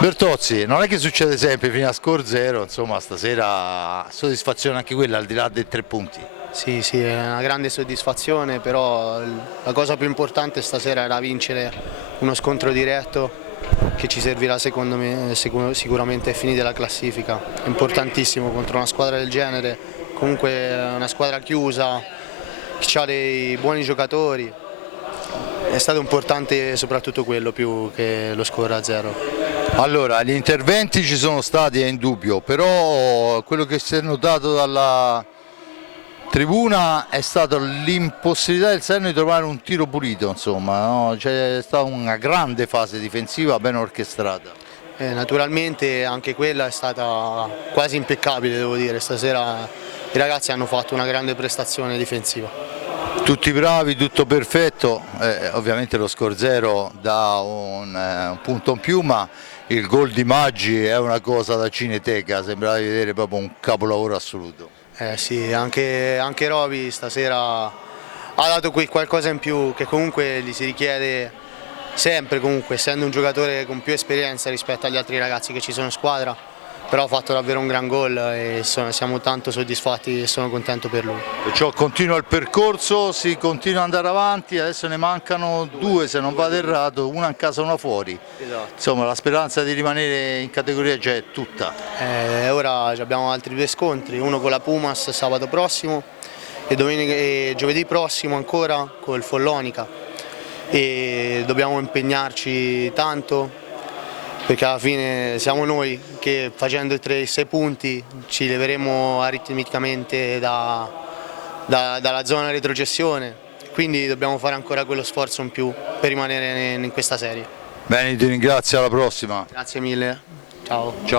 Bertozzi, non è che succede sempre fino a score 0, insomma stasera soddisfazione anche quella al di là dei 3 punti. Sì, sì, è una grande soddisfazione, però la cosa più importante stasera era vincere uno scontro diretto che ci servirà secondo me sicuramente ai fini della classifica. È importantissimo contro una squadra del genere, comunque è una squadra chiusa, che ha dei buoni giocatori. È stato importante soprattutto quello più che lo score a 0. Allora, gli interventi ci sono stati, è indubbio, però quello che si è notato dalla tribuna è stata l'impossibilità del Salerno di trovare un tiro pulito, insomma, no? C'è stata una grande fase difensiva ben orchestrata. Naturalmente anche quella è stata quasi impeccabile, devo dire. Stasera i ragazzi hanno fatto una grande prestazione difensiva. Tutti bravi, tutto perfetto, ovviamente lo score 0 dà un punto in più, ma il gol di Maggi è una cosa da cineteca, sembrava di vedere proprio un capolavoro assoluto. Sì, anche Roby stasera ha dato quel qualcosa in più che comunque gli si richiede sempre, comunque, essendo un giocatore con più esperienza rispetto agli altri ragazzi che ci sono in squadra, però ha fatto davvero un gran gol e siamo tanto soddisfatti e sono contento per lui. Perciò continua il percorso, si continua ad andare avanti, adesso ne mancano 2 se non vado errato, una in casa e una fuori. Esatto. Insomma la speranza di rimanere in categoria già è tutta. Ora abbiamo altri 2 scontri, uno con la Pumas sabato prossimo e giovedì prossimo ancora con il Follonica, e dobbiamo impegnarci tanto perché alla fine siamo noi che facendo i 6 punti ci leveremo aritmicamente dalla zona retrocessione, quindi dobbiamo fare ancora quello sforzo in più per rimanere in questa serie. Bene, ti ringrazio, alla prossima. Grazie mille, ciao. Ciao.